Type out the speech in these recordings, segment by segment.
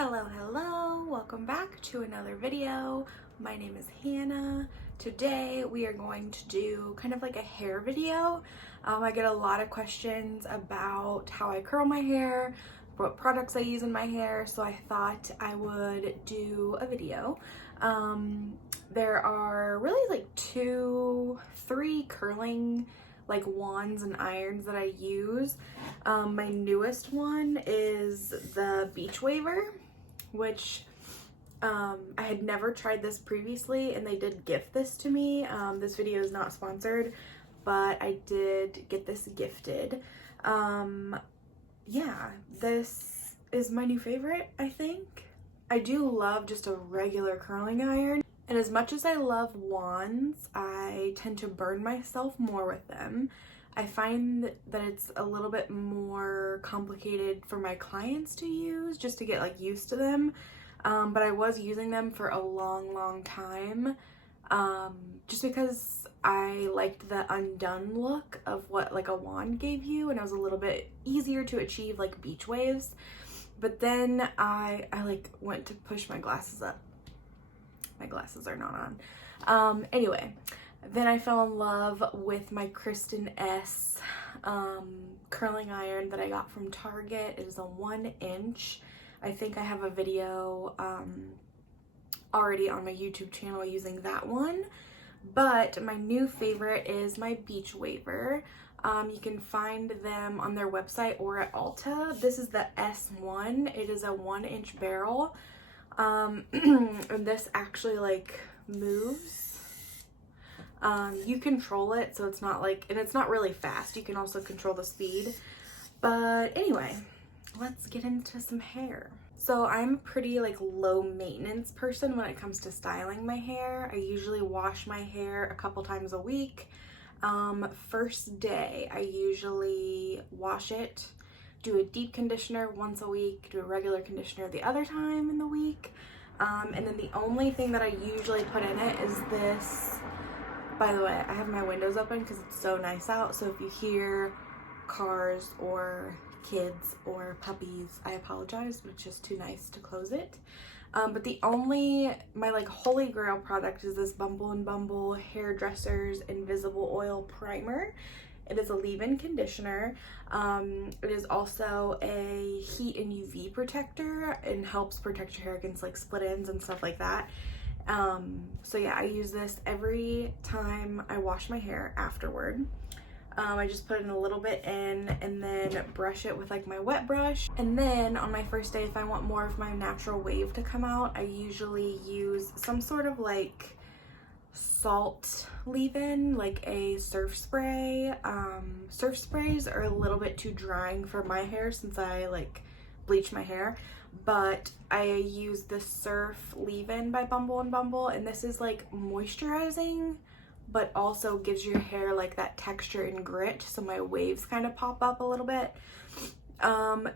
Hello, welcome back to another video. My name is Hannah. Today we are going to do kind of like a hair video. I get a lot of questions about how I curl my hair, what products I use in my hair, so I thought I would do a video. There are really like 3 curling like wands and irons that I use. My newest one is the Beachwaver, which I had never tried this previously, and they did gift this to me. This video is not sponsored, but I did get this gifted. Yeah, this is my new favorite, I think. I do love just a regular curling iron. And as much as I love wands, I tend to burn myself more with them. I find that it's a little bit more complicated for my clients to use, just to get like used to them. But I was using them for a long time, just because I liked the undone look of what like a wand gave you, and it was a little bit easier to achieve like beach waves. But then I like went to push my glasses up. My glasses are not on. Anyway, then I fell in love with my Kristen S curling iron that I got from Target. It is a 1-inch. I think I have a video already on my YouTube channel using that one. But my new favorite is my Beachwaver. You can find them on their website or at Ulta. This is the S1. It is a 1-inch barrel. And this actually like moves. You control it, so it's not like, and it's not really fast. You can also control the speed. But anyway, let's get into some hair. So I'm a pretty like low maintenance person when it comes to styling my hair. I usually wash my hair a couple times a week. First day, I usually wash it, do a deep conditioner once a week, do a regular conditioner the other time in the week. And then the only thing that I usually put in it is this. By the way, I have my windows open because it's so nice out. So if you hear cars or kids or puppies, I apologize, but it's just too nice to close it. But my like holy grail product is this Bumble Hairdresser's Invisible Oil Primer. It is a leave-in conditioner. It is also a heat and UV protector and helps protect your hair against like split ends and stuff like that. So yeah, I use this every time I wash my hair afterward. I just put in a little bit in and then brush it with like my wet brush. And then on my first day, if I want more of my natural wave to come out, I usually use some sort of like salt leave-in, like a surf spray. Surf sprays are a little bit too drying for my hair since I like bleach my hair, but I use the surf leave-in by Bumble, and this is like moisturizing but also gives your hair like that texture and grit, so my waves kind of pop up a little bit.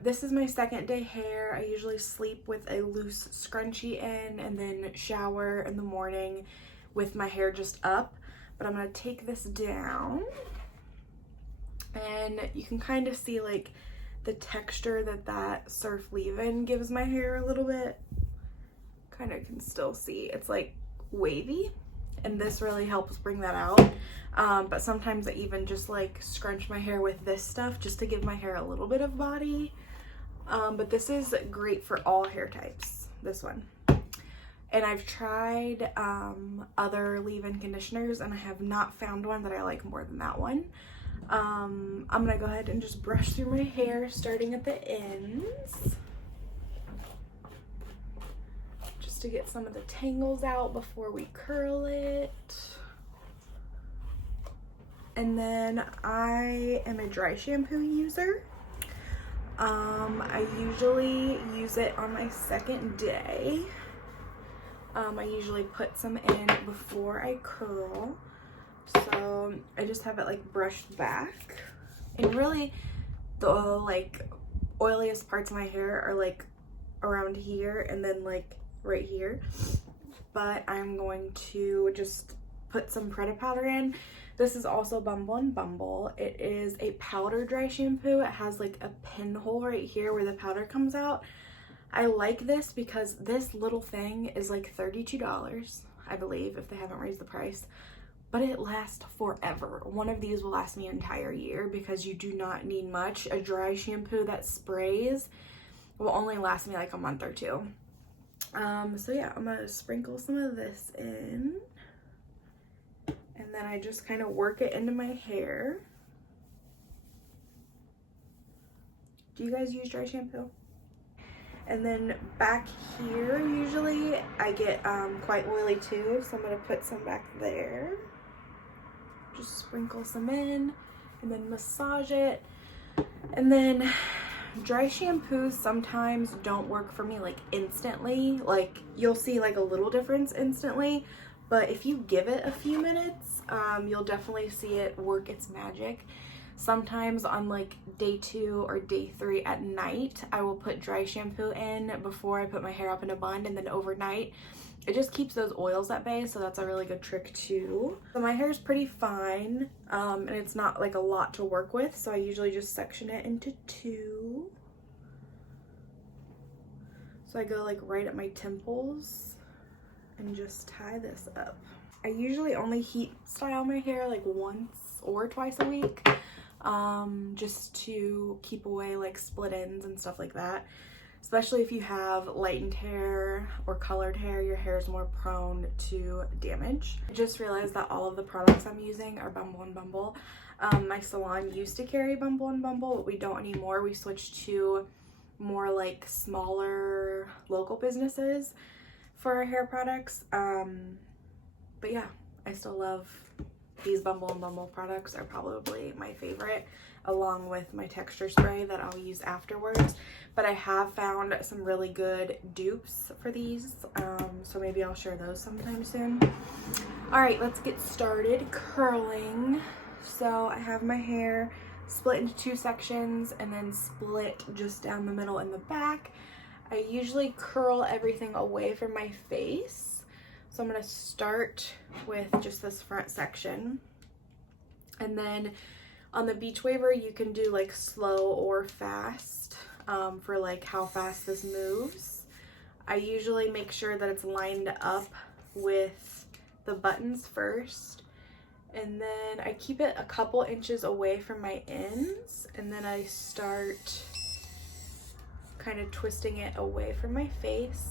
This is my second day hair. I usually sleep with a loose scrunchie in and then shower in the morning with my hair just up. But I'm gonna take this down, and you can kind of see like the texture that surf leave-in gives my hair a little bit. Kind of can still see it's like wavy, and this really helps bring that out. But sometimes I even just like scrunch my hair with this stuff just to give my hair a little bit of body. But this is great for all hair types, this one. And I've tried other leave-in conditioners, and I have not found one that I like more than that one. I'm gonna go ahead and just brush through my hair, starting at the ends, just to get some of the tangles out before we curl it. And then I am a dry shampoo user. I usually use it on my second day. I usually put some in before I curl. So I just have it like brushed back. And really the like oiliest parts of my hair are like around here and then like right here. But I'm going to just put some Preta powder in. This is also Bumble. It is a powder dry shampoo. It has like a pinhole right here where the powder comes out. I like this because this little thing is like $32, I believe, if they haven't raised the price, but it lasts forever. One of these will last me an entire year because you do not need much. A dry shampoo that sprays will only last me like a month or two. So yeah, I'm gonna sprinkle some of this in, and then I just kind of work it into my hair. Do you guys use dry shampoo? And then back here, usually I get quite oily too, so I'm gonna put some back there. Just sprinkle some in and then massage it. And then dry shampoos sometimes don't work for me like instantly. Like you'll see like a little difference instantly, but if you give it a few minutes, you'll definitely see it work its magic. Sometimes on like day 2 or day 3 at night, I will put dry shampoo in before I put my hair up in a bun, and then overnight it just keeps those oils at bay, so that's a really good trick too. So my hair is pretty fine, and it's not like a lot to work with, so I usually just section it into 2. So I go like right at my temples and just tie this up. I usually only heat style my hair like once or twice a week, just to keep away like split ends and stuff like that. Especially if you have lightened hair or colored hair, your hair is more prone to damage. I just realized that all of the products I'm using are Bumble and Bumble. My salon used to carry Bumble and Bumble, but we don't anymore. We switched to more like smaller local businesses for our hair products. But yeah, I still love these Bumble and Bumble products. Are probably my favorite, along with my texture spray that I'll use afterwards. But I have found some really good dupes for these, so maybe I'll share those sometime soon. All right, let's get started curling. So I have my hair split into 2 sections and then split just down the middle and the back. I usually curl everything away from my face. So I'm gonna start with just this front section. And then on the Beachwaver, you can do like slow or fast for like how fast this moves. I usually make sure that it's lined up with the buttons first. And then I keep it a couple inches away from my ends. And then I start kind of twisting it away from my face.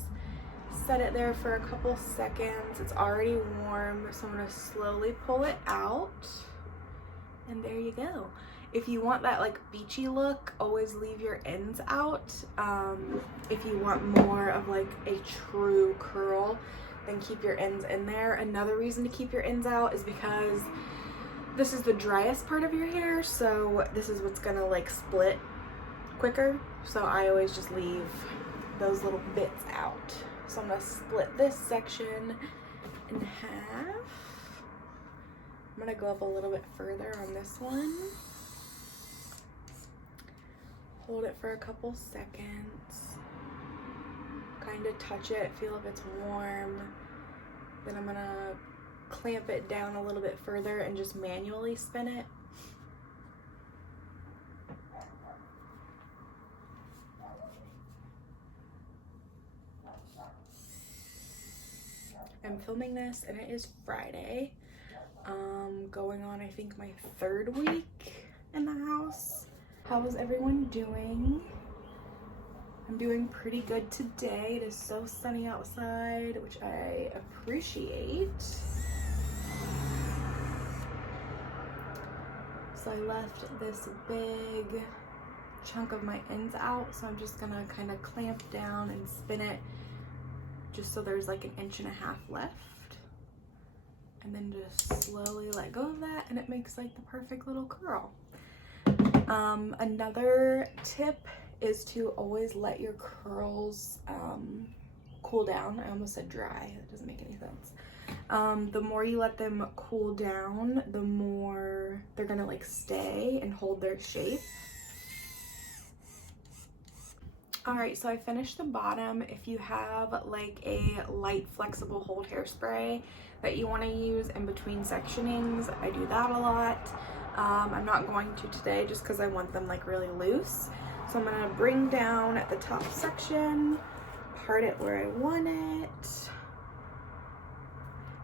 Set it there for a couple seconds. It's already warm, so I'm gonna slowly pull it out, and there you go. If you want that like beachy look, always leave your ends out. If you want more of like a true curl, then keep your ends in there. Another reason to keep your ends out is because this is the driest part of your hair, so this is what's gonna like split quicker. So I always just leave those little bits out. So I'm gonna split this section in half. I'm gonna go up a little bit further on this one. Hold it for a couple seconds. Kind of touch it, feel if it's warm. Then I'm gonna clamp it down a little bit further and just manually spin it. I'm filming this and it is Friday. Going on I think my 3rd week in the house. How is everyone doing? I'm doing pretty good today. It is so sunny outside, which I appreciate. So I left this big chunk of my ends out, so I'm just gonna kind of clamp down and spin it just so there's like 1.5 inches left, and then just slowly let go of that, and it makes like the perfect little curl. Another tip is to always let your curls cool down. I almost said dry, that doesn't make any sense. The more you let them cool down, the more they're gonna like stay and hold their shape. All right, so I finished the bottom. If you have like a light flexible hold hairspray that you want to use in between sectionings, I do that a lot. I'm not going to today just because I want them like really loose. So I'm gonna bring down at the top section, part it where I want it.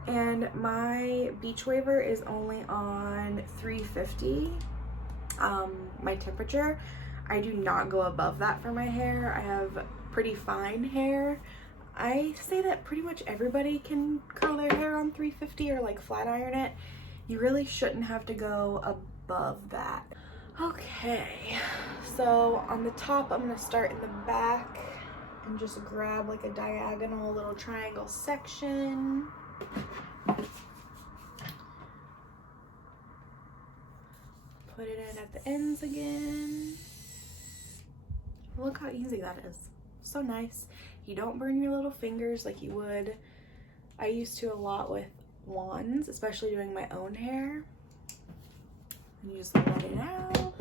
And my Beachwaver is only on 350, my temperature. I do not go above that for my hair. I have pretty fine hair. I say that pretty much everybody can curl their hair on 350 or like flat iron it. You really shouldn't have to go above that. Okay, so on the top, I'm gonna start in the back and just grab like a diagonal little triangle section. Put it in at the ends again. Look how easy that is. So nice. You don't burn your little fingers like you would. I used to a lot with wands, especially doing my own hair. And you just let it out.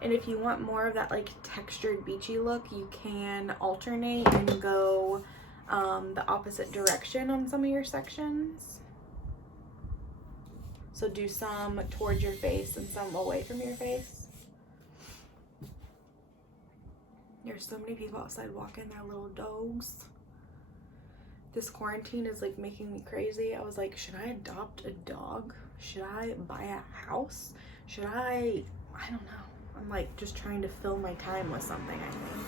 And if you want more of that like textured beachy look, you can alternate and go the opposite direction on some of your sections. So do some towards your face and some away from your face. There's so many people outside walking their little dogs. This quarantine is like making me crazy. I was like, should I adopt a dog? Should I buy a house? Should I don't know. I'm like just trying to fill my time with something, I think.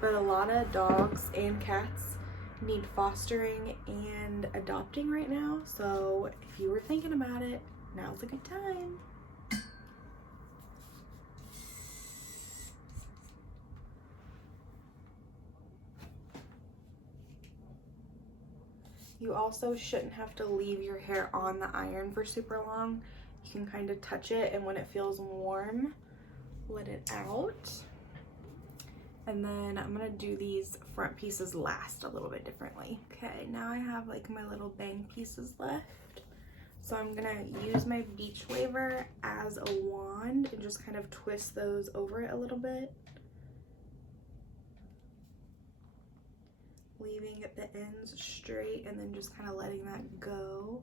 But a lot of dogs and cats need fostering and adopting right now. So if you were thinking about it, now's a good time. You also shouldn't have to leave your hair on the iron for super long. You can kind of touch it, and when it feels warm, let it out. And then I'm gonna do these front pieces last a little bit differently. Okay, now I have like my little bang pieces left. So I'm gonna use my Beachwaver as a wand and just kind of twist those over it a little bit. Leaving the ends straight and then just kind of letting that go.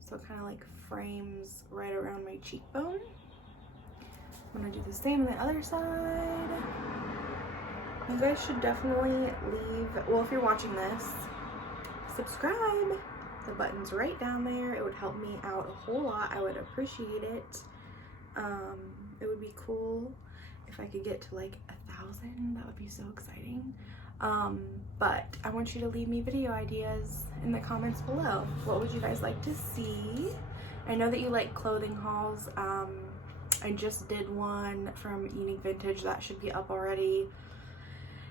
So it kind of like frames right around my cheekbone. I'm gonna do the same on the other side. You guys should definitely leave, well, if you're watching this, subscribe. The button's right down there. It would help me out a whole lot. I would appreciate it. It would be cool if I could get to like 1,000. That would be so exciting. But I want you to leave me video ideas in the comments below. What would you guys like to see? I know that you like clothing hauls. I just did one from Unique Vintage. That should be up already.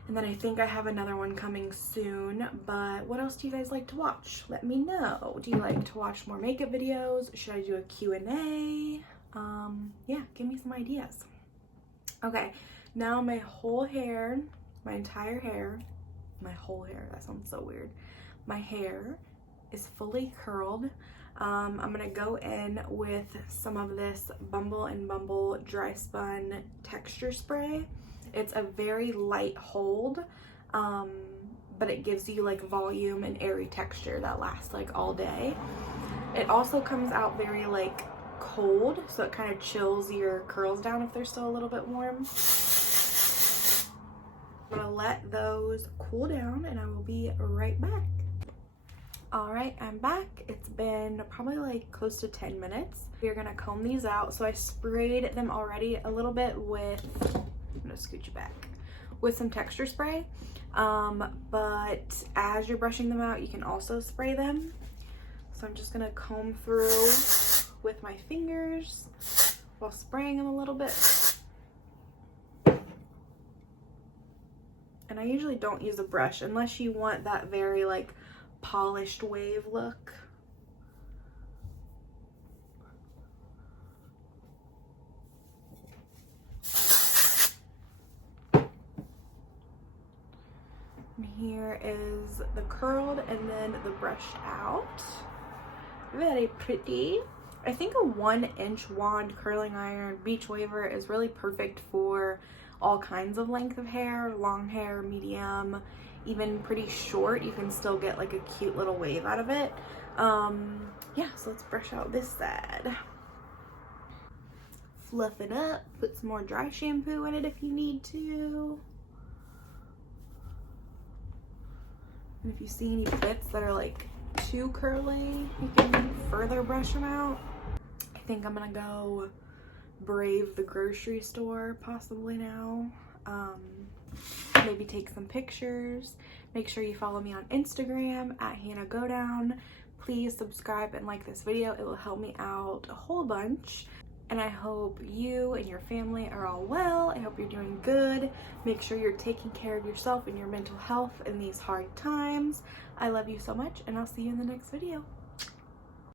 And then I think I have another one coming soon. But what else do you guys like to watch? Let me know. Do you like to watch more makeup videos? Should I do a Q&A? Yeah, give me some ideas. Okay, now my whole hair, my entire hair, my whole hair, that sounds so weird. My hair is fully curled. I'm gonna go in with some of this Bumble and Bumble Dry Spun Texture Spray. It's a very light hold, but it gives you like volume and airy texture that lasts like all day. It also comes out very like cold, so it kind of chills your curls down if they're still a little bit warm. I'm gonna let those cool down and I will be right back. All right, I'm back. It's been probably like close to 10 minutes. We're gonna comb these out. So I sprayed them already a little bit with, I'm gonna scooch you back, with some texture spray. But as you're brushing them out, you can also spray them. So I'm just gonna comb through with my fingers while spraying them a little bit. And I usually don't use a brush unless you want that very like polished wave look. And here is the curled and then the brushed out. Very pretty. I think a 1-inch wand curling iron Beachwaver is really perfect for all kinds of length of hair, long hair, medium, even pretty short. You can still get like a cute little wave out of it. Yeah, so let's brush out this side. fluff it up, put some more dry shampoo in it if you need to. And if you see any bits that are like too curly, you can further brush them out. I think I'm gonna go brave the grocery store possibly now. Maybe take some pictures. Make sure you follow me on Instagram at Hannah Godown. Please subscribe and like this video. It will help me out a whole bunch. And I hope you and your family are all well. I hope you're doing good. Make sure you're taking care of yourself and your mental health in these hard times. I love you so much, and I'll see you in the next video.